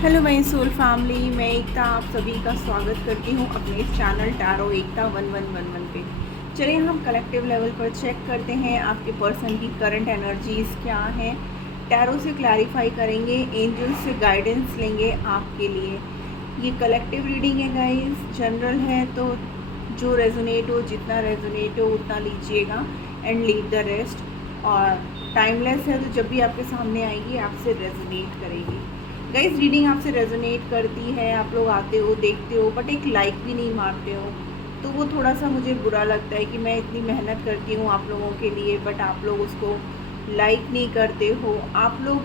Hello my soul family, मैं एकता आप सभी का स्वागत करती हूँ अपने इस चैनल टैरो एकता 1111 पे। चलिए हम कलेक्टिव लेवल पर चेक करते हैं आपके पर्सन की करंट एनर्जीज़ क्या हैं। टैरो से क्लैरिफाई करेंगे, एंजल से गाइडेंस लेंगे आपके लिए। ये कलेक्टिव रीडिंग है गाइस, जनरल है तो जो रेजोनेट हो, जितना रेजोनेट हो उतना लीजिएगा एंड लीव द रेस्ट। और टाइमलेस है तो जब भी आपके सामने आएगी आपसे रेजोनेट करेगी। गाइस रीडिंग आपसे रेजोनेट करती है, आप लोग आते हो देखते हो बट एक लाइक भी नहीं मारते हो, तो वो थोड़ा सा मुझे बुरा लगता है कि मैं इतनी मेहनत करती हूँ आप लोगों के लिए बट आप लोग उसको लाइक नहीं करते हो, आप लोग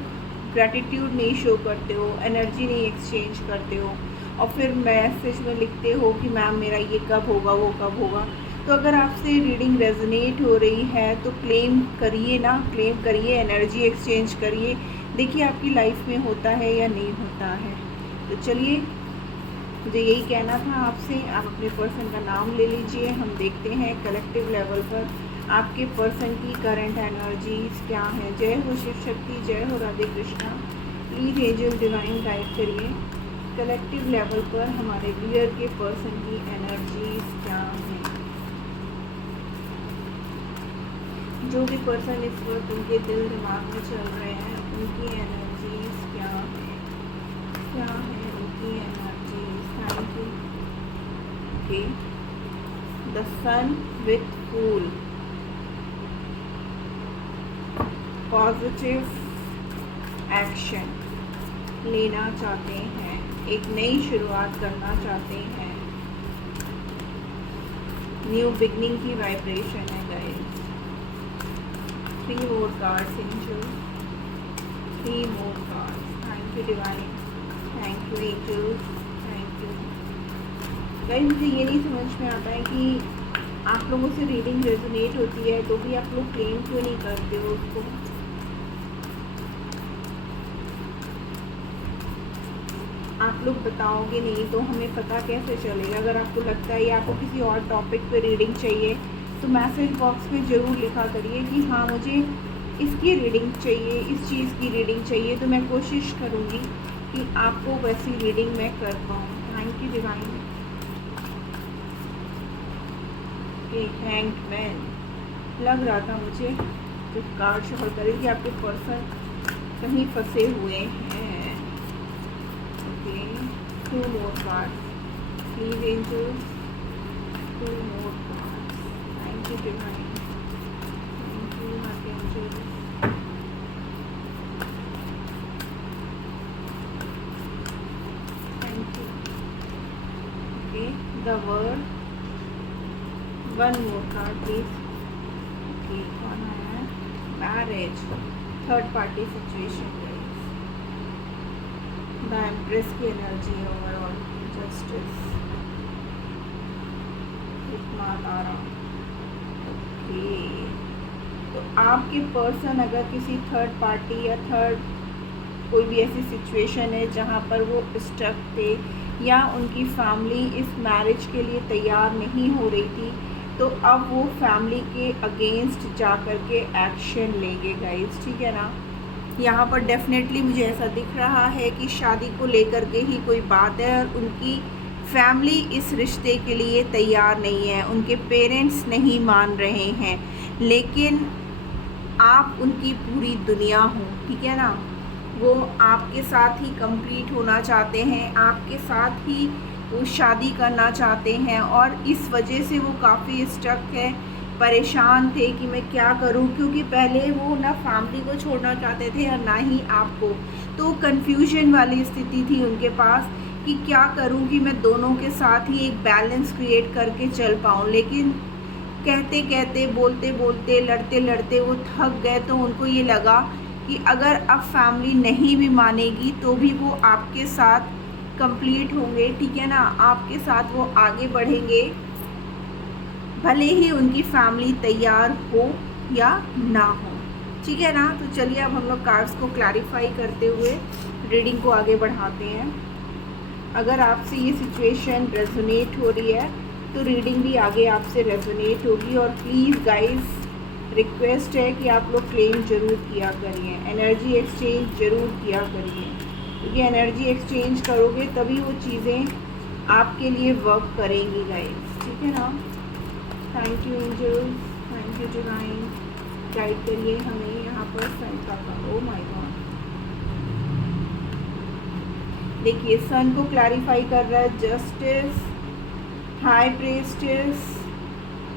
ग्रैटिट्यूड नहीं शो करते हो, एनर्जी नहीं एक्सचेंज करते हो और फिर मैसेज में लिखते हो कि मैम मेरा ये कब होगा, वो कब होगा। तो अगर आपसे रीडिंग रेजोनेट हो रही है तो क्लेम करिए ना, क्लेम करिए, एनर्जी एक्सचेंज करिए, देखिए आपकी लाइफ में होता है या नहीं होता है। तो चलिए मुझे यही कहना था आपसे, आप अपने पर्सन का नाम ले लीजिए। हम देखते हैं कलेक्टिव लेवल पर आपके पर्सन की करंट एनर्जीज क्या है। जय हो शिव शक्ति, जय हो Radhe Krishna. Please angel divine guide करिए कलेक्टिव लेवल पर हमारे व्यूअर के पर्सन की एनर्जीज क्या है। जो भी पर्सन इस वक्त उनके दिल दिमाग में चल रहे हैं उनकी एनर्जीज क्या है, क्या है उनकी energies. Thank you. Okay, the sun with fool, positive action लेना चाहते हैं, एक नई शुरुआत करना चाहते हैं, न्यू बिगनिंग की वाइब्रेशन है guys. 3 more cards angel, 3 more cards। Thank you divine, thank you angel, thank you guys. मुझे ये नहीं समझ में आता है कि आप लोगों से रीडिंग रेजोनेट होती है तो भी आप लोग क्लेम क्यों नहीं करते हो उसको। आप लोग बताओगे नहीं तो हमें पता कैसे चलेगा। अगर आपको लगता है या आपको किसी और टॉपिक पे रीडिंग चाहिए तो मैसेज बॉक्स में ज़रूर लिखा करिए कि हाँ मुझे इसकी रीडिंग चाहिए, इस चीज़ की रीडिंग चाहिए, तो मैं कोशिश करूँगी कि आपको वैसी रीडिंग मैं कर पाऊँ। Thank you divine. Hanged man, लग रहा था मुझे जो कार्ड शफल करें कि आपके पर्सन कहीं फंसे हुए हैं। Okay, 2 more cards please angels, 2 more cards। Thank you divine, thank you archangel. Thank you. Okay, the world, 1 more card please. Okay, कौन आया है? Marriage, third party situation guys. The empress की एनर्जी ओवरऑल, जस्टिस, तारा। Okay, तो आपके person अगर किसी third party या थर्ड कोई भी ऐसी सिचुएशन है जहाँ पर वो स्टक थे या उनकी फैमिली इस मैरिज के लिए तैयार नहीं हो रही थी, तो अब वो फैमिली के अगेंस्ट जा कर के एक्शन लेंगे गाइस, ठीक है ना। यहाँ पर डेफिनेटली मुझे ऐसा दिख रहा है कि शादी को लेकर के ही कोई बात है और उनकी फैमिली इस रिश्ते के लिए तैयार नहीं है, उनके पेरेंट्स नहीं मान रहे हैं, लेकिन आप उनकी पूरी दुनिया हो, ठीक है ना। वो आपके साथ ही कंप्लीट होना चाहते हैं, आपके साथ ही वो शादी करना चाहते हैं और इस वजह से वो काफ़ी स्टक है, परेशान थे कि मैं क्या करूं, क्योंकि पहले वो ना फैमिली को छोड़ना चाहते थे और ना ही आपको। तो कंफ्यूजन वाली स्थिति थी उनके पास कि क्या करूं कि मैं दोनों के साथ ही एक बैलेंस क्रिएट करके चल पाऊं। लेकिन कहते कहते, बोलते बोलते, लड़ते लड़ते वो थक गए, तो उनको ये लगा कि अगर अब फैमिली नहीं भी मानेगी तो भी वो आपके साथ कंप्लीट होंगे, ठीक है ना, आपके साथ वो आगे बढ़ेंगे, भले ही उनकी फैमिली तैयार हो या ना हो, ठीक है ना। तो चलिए अब हम लोग कार्ड्स को क्लैरिफाई करते हुए रीडिंग को आगे बढ़ाते हैं। अगर आपसे ये सिचुएशन रेजोनेट हो रही है तो रीडिंग भी आगे आपसे रेजोनेट होगी। और प्लीज़ गाइस रिक्वेस्ट है कि आप लोग क्लेम ज़रूर किया करिए, एनर्जी एक्सचेंज ज़रूर किया करिए। क्योंकि एनर्जी एक्सचेंज करोगे तभी वो चीज़ें आपके लिए वर्क करेंगी गाइस, ठीक है ना। Thank you angels, thank you divine, guide करिए हमें यहाँ पर सन का। ओ माय गॉड, देखिए सन को क्लैरिफाई कर रहा है justice, high priestess,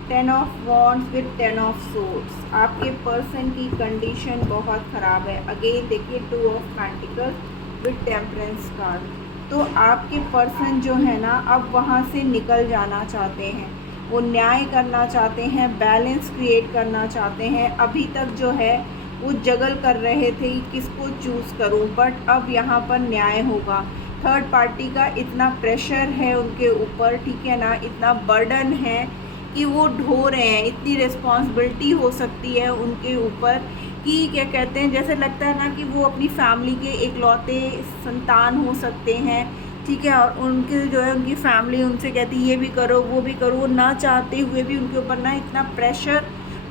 10 of wands with 10 of swords. आपके पर्सन की कंडीशन बहुत ख़राब है। अगेन देखिए 2 of pentacles with temperance card. तो आपके पर्सन जो है ना अब वहाँ से निकल जाना चाहते हैं, वो न्याय करना चाहते हैं, बैलेंस क्रिएट करना चाहते हैं। अभी तक जो है वो जगल कर रहे थे कि किसको चूज़ करूं, बट अब यहाँ पर न्याय होगा। थर्ड पार्टी का इतना प्रेशर है उनके ऊपर, ठीक है ना, इतना बर्डन है कि वो ढो रहे हैं, इतनी रिस्पॉन्सिबिलिटी हो सकती है उनके ऊपर कि क्या कहते हैं, जैसे लगता है ना कि वो अपनी फैमिली के इकलौते संतान हो सकते हैं, ठीक है। और उनके जो है उनकी फैमिली उनसे कहती है ये भी करो वो भी करो, वो ना चाहते हुए भी उनके ऊपर ना इतना प्रेशर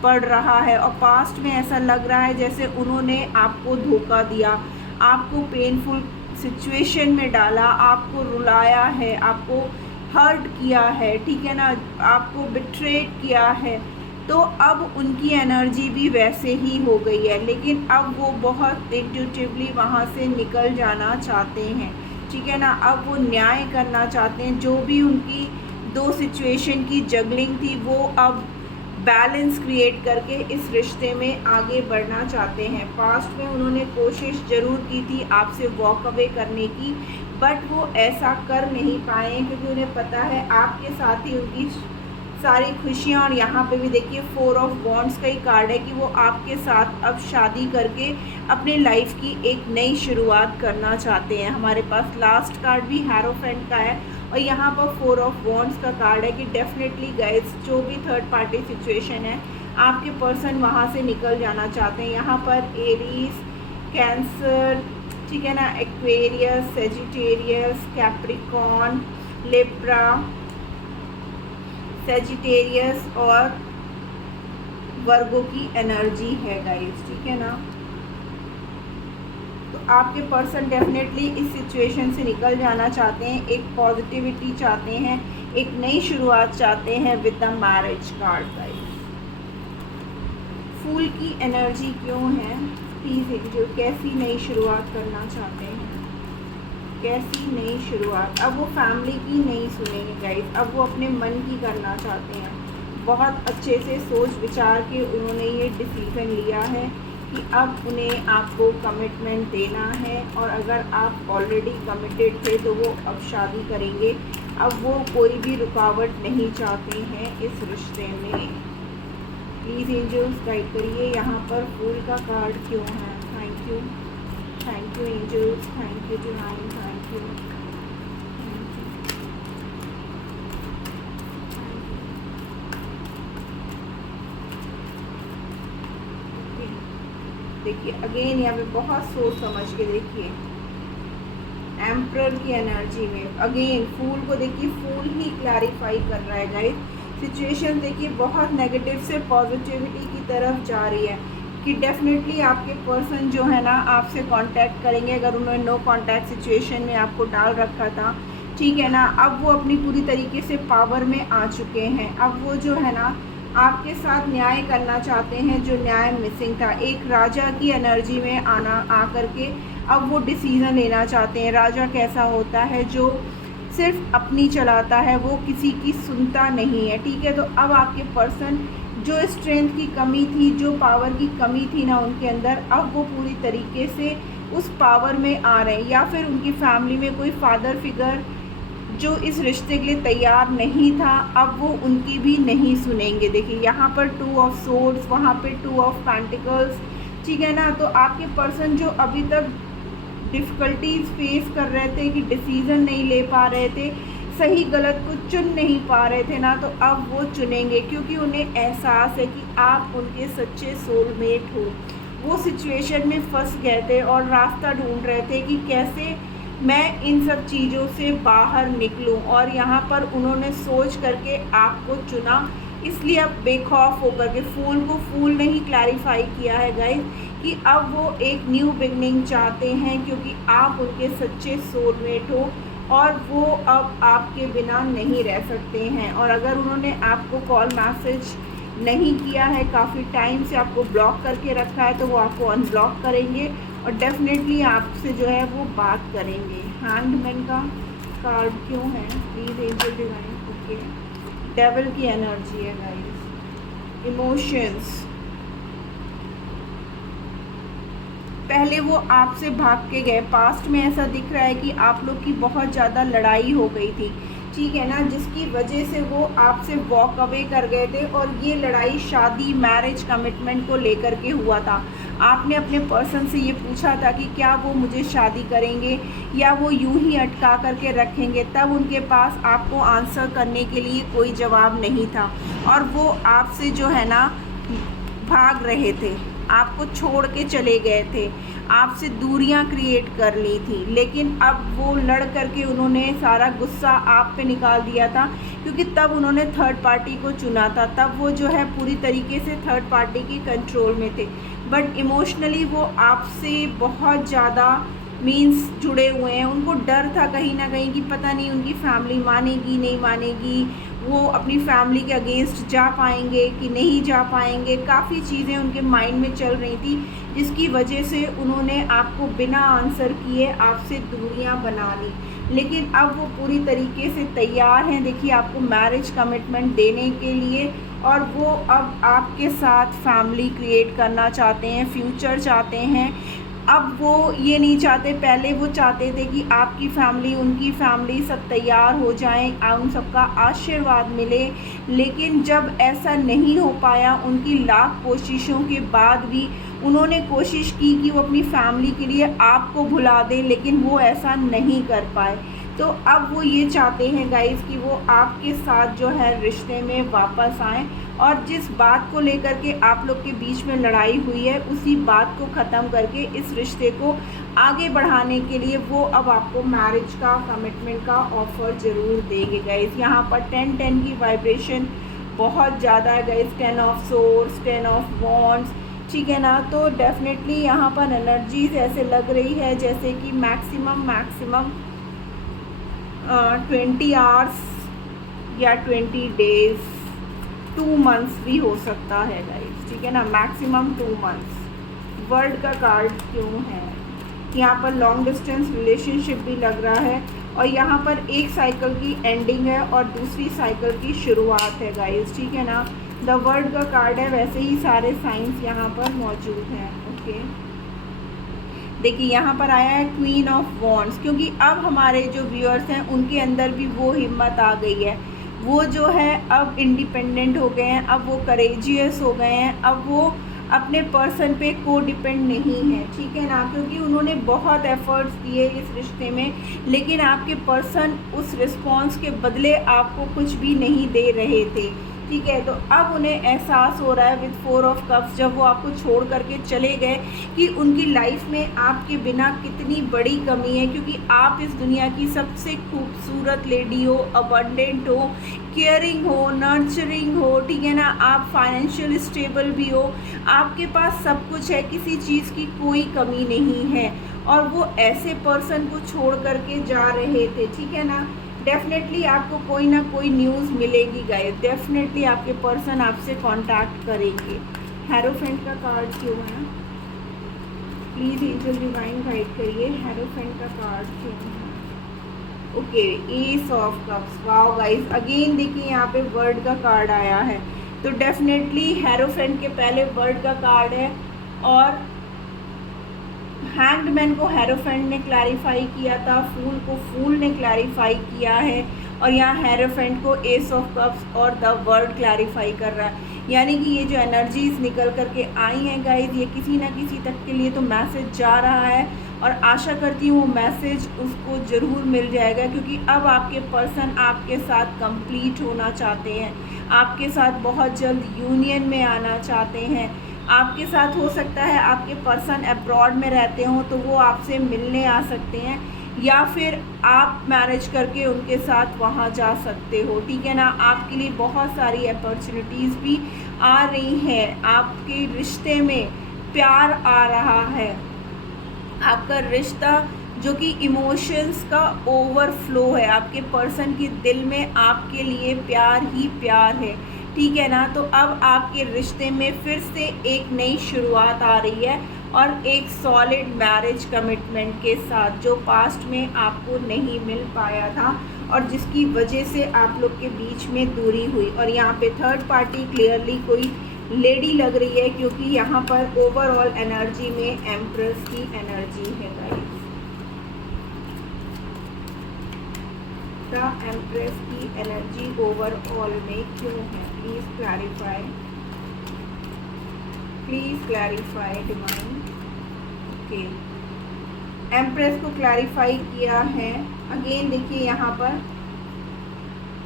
पड़ रहा है। और पास्ट में ऐसा लग रहा है जैसे उन्होंने आपको धोखा दिया, आपको पेनफुल सिचुएशन में डाला, आपको रुलाया है, आपको हर्ट किया है, ठीक है ना, आपको बिट्रेट किया है। तो अब उनकी एनर्जी भी वैसे ही हो गई है, लेकिन अब वो बहुत इंट्यूटिवली वहाँ से निकल जाना चाहते हैं, ठीक है ना। अब वो न्याय करना चाहते हैं, जो भी उनकी 2 सिचुएशन की जगलिंग थी वो अब बैलेंस क्रिएट करके इस रिश्ते में आगे बढ़ना चाहते हैं। पास्ट में उन्होंने कोशिश ज़रूर की थी आपसे वॉक अवे करने की, बट वो ऐसा कर नहीं पाए क्योंकि उन्हें पता है आपके साथ ही उनकी सारी खुशियाँ। और यहाँ पे भी देखिए 4 ऑफ वॉन्ड्स का ही कार्ड है कि वो आपके साथ अब शादी करके अपने लाइफ की एक नई शुरुआत करना चाहते हैं। हमारे पास लास्ट कार्ड भी हेरोफेंट का है और यहाँ पर 4 ऑफ वॉन्ड्स का कार्ड है कि डेफिनेटली गाइस जो भी थर्ड पार्टी सिचुएशन है आपके पर्सन वहाँ से निकल जाना चाहते हैं। यहाँ पर एरीज, कैंसर, ठीक है ना, Aquarius, Sagittarius, Capricorn, Libra, Sagittarius और वर्गो की एनर्जी है गाइस, ठीक है ना। तो आपके पर्सन डेफिनेटली इस सिचुएशन से निकल जाना चाहते हैं, एक पॉजिटिविटी चाहते हैं, एक नई शुरुआत चाहते हैं with the marriage card guys. फूल की एनर्जी क्यों है प्लीज़, एक जो कैसी नई शुरुआत करना चाहते हैं, कैसी नई शुरुआत। अब वो फैमिली की नहीं सुनेंगे गाइस, अब वो अपने मन की करना चाहते हैं। बहुत अच्छे से सोच विचार के उन्होंने ये डिसीज़न लिया है कि अब उन्हें आपको कमिटमेंट देना है, और अगर आप ऑलरेडी कमिटेड थे तो वो अब शादी करेंगे। अब वो कोई भी रुकावट नहीं चाहते हैं इस रिश्ते में। प्लीज़ एंजल्स गाइड करिए यहाँ पर फूल का कार्ड क्यों है। Thank you angels, thank you divine, thank you. देखिए अगेन यहाँ पे बहुत सोच समझ के देखिए, एम्परर की एनर्जी में अगेन फूल को देखिए, फूल ही क्लैरिफाई कर रहा है गाइस। सिचुएशन देखिए बहुत नेगेटिव से पॉजिटिविटी की तरफ जा रही है कि डेफिनेटली आपके पर्सन जो है ना आपसे कांटेक्ट करेंगे। अगर उन्होंने नो कांटेक्ट सिचुएशन में आपको डाल रखा था, ठीक है ना, अब वो अपनी पूरी तरीके से पावर में आ चुके हैं। अब वो जो है ना आपके साथ न्याय करना चाहते हैं, जो न्याय मिसिंग था। एक राजा की एनर्जी में आकर के अब वो डिसीज़न लेना चाहते हैं। राजा कैसा होता है, जो सिर्फ अपनी चलाता है, वो किसी की सुनता नहीं है, ठीक है। तो अब आपके पर्सन जो स्ट्रेंथ की कमी थी, जो पावर की कमी थी ना उनके अंदर, अब वो पूरी तरीके से उस पावर में आ रहे हैं। या फिर उनकी फैमिली में कोई फादर फिगर जो इस रिश्ते के लिए तैयार नहीं था, अब वो उनकी भी नहीं सुनेंगे। देखिए यहाँ पर 2 ऑफ सोर्ड्स, वहाँ पे 2 ऑफ पेंटिकल्स, ठीक है ना। तो आपके पर्सन जो अभी तक डिफ़िकल्टीज फेस कर रहे थे कि डिसीज़न नहीं ले पा रहे थे, सही गलत को चुन नहीं पा रहे थे ना, तो अब वो चुनेंगे क्योंकि उन्हें एहसास है कि आप उनके सच्चे सोलमेट हो। वो सिचुएशन में फंस गए थे और रास्ता ढूंढ रहे थे कि कैसे मैं इन सब चीज़ों से बाहर निकलूं, और यहाँ पर उन्होंने सोच करके आपको चुना। इसलिए अब बेखौफ होकर के फूल को फूल ने ही क्लैरिफाई किया है गाइस कि अब वो एक न्यू बिगनिंग चाहते हैं, क्योंकि आप उनके सच्चे सोलमेट हो और वो अब आपके बिना नहीं रह सकते हैं। और अगर उन्होंने आपको कॉल मैसेज नहीं किया है, काफ़ी टाइम से आपको ब्लॉक करके रखा है, तो वो आपको अनब्लॉक करेंगे और डेफिनेटली आपसे जो है वो बात करेंगे। हैंडमैन का कार्ड क्यों है please angel divine? Okay, devil की एनर्जी है गाइस। इमोशंस, पहले वो आपसे भाग के गए। पास्ट में ऐसा दिख रहा है कि आप लोग की बहुत ज़्यादा लड़ाई हो गई थी, ठीक है ना, जिसकी वजह से वो आपसे वॉक अवे कर गए थे। और ये लड़ाई शादी, मैरिज, कमिटमेंट को लेकर के हुआ था। आपने अपने पर्सन से ये पूछा था कि क्या वो मुझे शादी करेंगे या वो यूं ही अटका करके रखेंगे। तब उनके पास आपको आंसर करने के लिए कोई जवाब नहीं था और वो आपसे जो है ना भाग रहे थे, आपको छोड़ के चले गए थे, आपसे दूरियां क्रिएट कर ली थी। लेकिन अब वो लड़ करके उन्होंने सारा गुस्सा आप पे निकाल दिया था, क्योंकि तब उन्होंने थर्ड पार्टी को चुना था। तब वो जो है पूरी तरीके से थर्ड पार्टी के कंट्रोल में थे, बट इमोशनली वो आपसे बहुत ज़्यादा मीन्स जुड़े हुए हैं। उनको डर था कहीं ना कहीं कि पता नहीं उनकी फैमिली मानेगी नहीं मानेगी, वो अपनी फैमिली के अगेंस्ट जा पाएंगे कि नहीं जा पाएंगे। काफ़ी चीज़ें उनके माइंड में चल रही थी, जिसकी वजह से उन्होंने आपको बिना आंसर किए आपसे दूरियां बना ली। लेकिन अब वो पूरी तरीके से तैयार हैं, देखिए, आपको मैरिज कमिटमेंट देने के लिए। और वो अब आपके साथ फैमिली क्रिएट करना चाहते हैं, फ्यूचर चाहते हैं। अब वो ये नहीं चाहते, पहले वो चाहते थे कि आपकी फैमिली, उनकी फैमिली सब तैयार हो जाएं, उन सबका आशीर्वाद मिले। लेकिन जब ऐसा नहीं हो पाया, उनकी लाख कोशिशों के बाद भी उन्होंने कोशिश की कि वो अपनी फैमिली के लिए आपको भुला दें, लेकिन वो ऐसा नहीं कर पाए। तो अब वो ये चाहते हैं गाइस कि वो आपके साथ जो है रिश्ते में वापस आएँ, और जिस बात को लेकर के आप लोग के बीच में लड़ाई हुई है, उसी बात को ख़त्म करके इस रिश्ते को आगे बढ़ाने के लिए वो अब आपको मैरिज का, कमिटमेंट का ऑफ़र ज़रूर देंगे गाइस। यहाँ पर 10-10 की वाइब्रेशन बहुत ज़्यादा है guys. 10 of source, 10 of wands, ठीक है ना। तो डेफिनेटली यहाँ पर एनर्जीज ऐसे लग रही है जैसे कि मैक्सिमम 20 आवर्स या 20 डेज़, 2 मंथ्स भी हो सकता है गाइस, ठीक है ना, मैक्सिमम 2 मंथ्स। वर्ल्ड का कार्ड क्यों है? यहाँ पर लॉन्ग डिस्टेंस रिलेशनशिप भी लग रहा है, और यहाँ पर एक साइकिल की एंडिंग है और दूसरी साइकिल की शुरुआत है गाइस, ठीक है ना। द वर्ल्ड का कार्ड है, वैसे ही सारे साइंस यहाँ पर मौजूद हैं। ओके, देखिए यहाँ पर आया है क्वीन ऑफ वॉन्ड्स, क्योंकि अब हमारे जो व्यूअर्स हैं उनके अंदर भी वो हिम्मत आ गई है। वो जो है अब इंडिपेंडेंट हो गए हैं, अब वो करेजियस हो गए हैं, अब वो अपने पर्सन पे को डिपेंड नहीं है, ठीक है ना, क्योंकि उन्होंने बहुत एफर्ट्स दिए इस रिश्ते में, लेकिन आपके पर्सन उस रिस्पॉन्स के बदले आपको कुछ भी नहीं दे रहे थे, ठीक है। तो अब उन्हें एहसास हो रहा है विद 4 ऑफ कप्स, जब वो आपको छोड़ करके चले गए, कि उनकी लाइफ में आपके बिना कितनी बड़ी कमी है, क्योंकि आप इस दुनिया की सबसे खूबसूरत लेडी हो, अबंडेंट हो, केयरिंग हो, नर्चरिंग हो, ठीक है ना, आप फाइनेंशियल स्टेबल भी हो, आपके पास सब कुछ है, किसी चीज़ की कोई कमी नहीं है, और वो ऐसे पर्सन को छोड़ करके जा रहे थे, ठीक है ना। डेफिनेटली आपको कोई ना कोई न्यूज़ मिलेगी गाइस, डेफिनेटली आपके पर्सन आपसे कांटेक्ट करेंगे। हेरोफेंट का कार्ड क्यों है? प्लीज़ एंजल डिवाइन गाइड करिए, हेरोफेंट का कार्ड क्यों है? Okay, S of cups, wow guys, again देखिए यहाँ पे वर्ड का कार्ड आया है, तो डेफिनेटली हेरोफेंट के पहले वर्ड का कार्ड है, और हैंगमैन को हेरोफेंट ने क्लैरिफाई किया था, फूल को फूल ने क्लैरिफाई किया है, और यहाँ हेरोफेंट को एस ऑफ कप्स और द वर्ल्ड क्लैरिफाई कर रहा है। यानी कि ये जो एनर्जीज निकल करके आई हैं गाइस, ये किसी ना किसी तक के लिए तो मैसेज जा रहा है, और आशा करती हूँ वो मैसेज उसको ज़रूर मिल जाएगा, क्योंकि अब आपके पर्सन आपके साथ कंप्लीट होना चाहते हैं, आपके साथ बहुत जल्द यूनियन में आना चाहते हैं। आपके साथ हो सकता है आपके पर्सन अब्रॉड में रहते हों, तो वो आपसे मिलने आ सकते हैं, या फिर आप मैनेज करके उनके साथ वहाँ जा सकते हो, ठीक है ना। आपके लिए बहुत सारी अपॉर्चुनिटीज़ भी आ रही हैं, आपके रिश्ते में प्यार आ रहा है, आपका रिश्ता जो कि इमोशंस का ओवरफ्लो है, आपके पर्सन के दिल में आपके लिए प्यार ही प्यार है, ठीक है ना। तो अब आपके रिश्ते में फिर से एक नई शुरुआत आ रही है और एक सॉलिड मैरिज कमिटमेंट के साथ, जो पास्ट में आपको नहीं मिल पाया था और जिसकी वजह से आप लोग के बीच में दूरी हुई। और यहाँ पे थर्ड पार्टी क्लियरली कोई लेडी लग रही है, क्योंकि यहाँ पर ओवरऑल एनर्जी में एम्प्रेस की एनर्जी है गाइस। द एम्प्रेस की एनर्जी ओवरऑल में क्यों है, please clarify, please clarify divine. Okay, empress को क्लैरिफाई किया है। अगेन देखिए यहाँ पर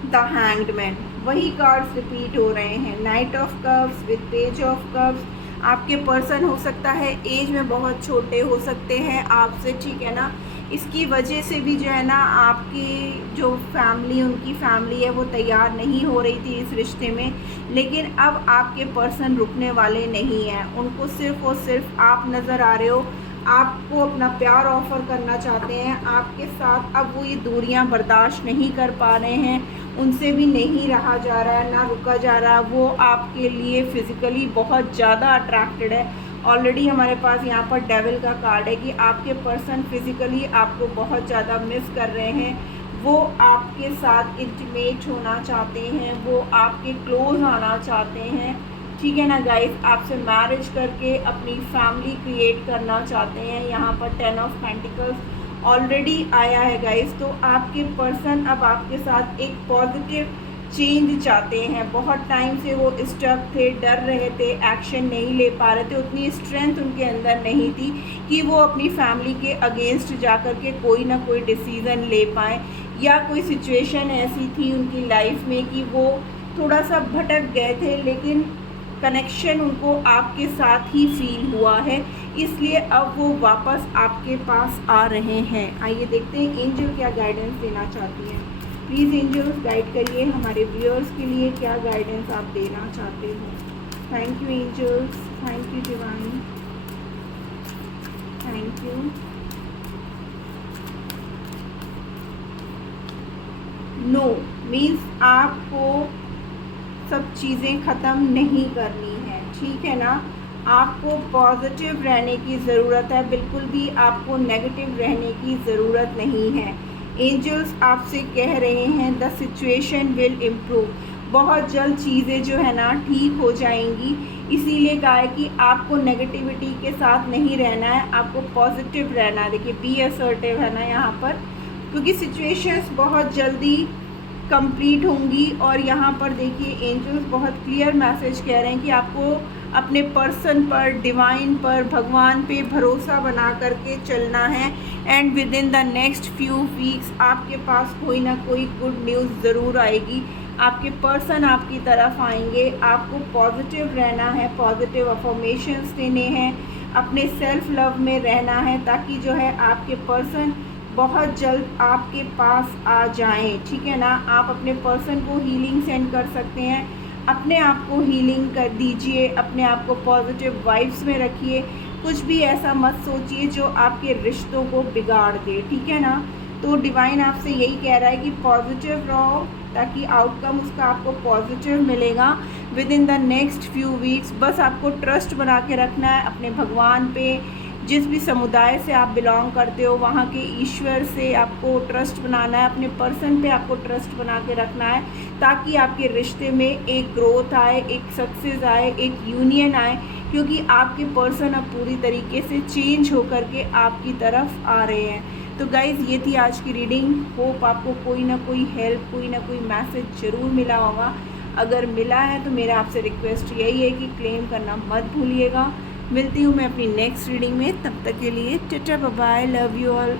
द हैंग्ड मैन, वही कार्ड्स रिपीट हो रहे हैं, night of cups with page of cups. आपके पर्सन हो सकता है एज में बहुत छोटे हो सकते हैं आपसे, ठीक है ना। इसकी वजह से भी जो है ना, आपकी जो फैमिली, उनकी फैमिली है वो तैयार नहीं हो रही थी इस रिश्ते में, लेकिन अब आपके पर्सन रुकने वाले नहीं हैं। उनको सिर्फ़ और सिर्फ आप नज़र आ रहे हो, आपको अपना प्यार ऑफ़र करना चाहते हैं आपके साथ। अब वो ये दूरियां बर्दाश्त नहीं कर पा रहे हैं, उनसे भी नहीं रहा जा रहा है, ना रुका जा रहा है। वो आपके लिए फ़िज़िकली बहुत ज़्यादा अट्रैक्टेड है। ऑलरेडी हमारे पास यहाँ पर डेविल का कार्ड है कि आपके पर्सन फ़िज़िकली आपको बहुत ज़्यादा मिस कर रहे हैं, वो आपके साथ इंटीमेट होना चाहते हैं, वो आपके क्लोज़ आना चाहते हैं, ठीक है ना गाइस। आपसे मैरिज करके अपनी फैमिली क्रिएट करना चाहते हैं। यहाँ पर 10 ऑफ पेंटिकल्स ऑलरेडी आया है गाइस। तो आपके पर्सन अब आपके साथ एक पॉजिटिव चेंज चाहते हैं। बहुत टाइम से वो स्टक थे, डर रहे थे, एक्शन नहीं ले पा रहे थे, उतनी स्ट्रेंथ उनके अंदर नहीं थी कि वो अपनी फैमिली के अगेंस्ट जा कर के कोई ना कोई डिसीज़न ले पाएँ, या कोई सिचुएशन ऐसी थी उनकी लाइफ में कि वो थोड़ा सा भटक गए थे, लेकिन कनेक्शन उनको आपके साथ ही फील हुआ है, इसलिए अब वो वापस आपके पास आ रहे हैं। आइए देखते हैं एंजल क्या गाइडेंस देना चाहती हैं। प्लीज़ एंजल्स गाइड करिए हमारे व्यूअर्स के लिए, क्या गाइडेंस आप देना चाहते हो। Thank you angels, thank you divine, thank you. No means आपको सब चीज़ें ख़त्म नहीं करनी है, ठीक है ना। आपको पॉजिटिव रहने की ज़रूरत है, बिल्कुल भी आपको नेगेटिव रहने की ज़रूरत नहीं है। एंजल्स आपसे कह रहे हैं द सिचुएशन विल इम्प्रूव, बहुत जल्द चीज़ें जो है ना ठीक हो जाएंगी। इसीलिए कहा है कि आपको नेगेटिविटी के साथ नहीं रहना है, आपको पॉजिटिव रहना है। देखिए बी असर्टिव है ना यहाँ पर, क्योंकि सिचुएशंस बहुत जल्दी कंप्लीट होंगी। और यहाँ पर देखिए एंजल्स बहुत क्लियर मैसेज कह रहे हैं कि आपको अपने पर्सन पर, डिवाइन पर, भगवान पे भरोसा बना करके चलना है। And with in the next few weeks आपके पास कोई ना कोई गुड न्यूज़ ज़रूर आएगी, आपके पर्सन आपकी तरफ आएंगे। आपको पॉजिटिव रहना है, पॉजिटिव अफर्मेशंस देने हैं, अपने सेल्फ लव में रहना है, ताकि जो है आपके पर्सन बहुत जल्द आपके पास आ जाएं, ठीक है ना। आप अपने पर्सन को हीलिंग सेंड कर सकते हैं, अपने आप को हीलिंग कर दीजिए, अपने आप को पॉजिटिव वाइब्स में रखिए, कुछ भी ऐसा मत सोचिए जो आपके रिश्तों को बिगाड़ दे, ठीक है ना। तो डिवाइन आपसे यही कह रहा है कि पॉजिटिव रहो, ताकि आउटकम उसका आपको पॉजिटिव मिलेगा with in the next few weeks. बस आपको ट्रस्ट बना के रखना है अपने भगवान पे, जिस भी समुदाय से आप बिलोंग करते हो वहाँ के ईश्वर से आपको ट्रस्ट बनाना है, अपने पर्सन पे आपको ट्रस्ट बना के रखना है, ताकि आपके रिश्ते में एक ग्रोथ आए, एक सक्सेस आए, एक यूनियन आए, क्योंकि आपके पर्सन अब पूरी तरीके से चेंज होकर के आपकी तरफ आ रहे हैं। तो गाइज़ ये थी आज की रीडिंग। होप आपको कोई ना कोई हेल्प, कोई ना कोई मैसेज ज़रूर मिला होगा। अगर मिला है तो मेरा आपसे रिक्वेस्ट यही है कि क्लेम करना मत भूलिएगा। मिलती हूँ मैं अपनी नेक्स्ट रीडिंग में, तब तक के लिए tata bye bye, love you all.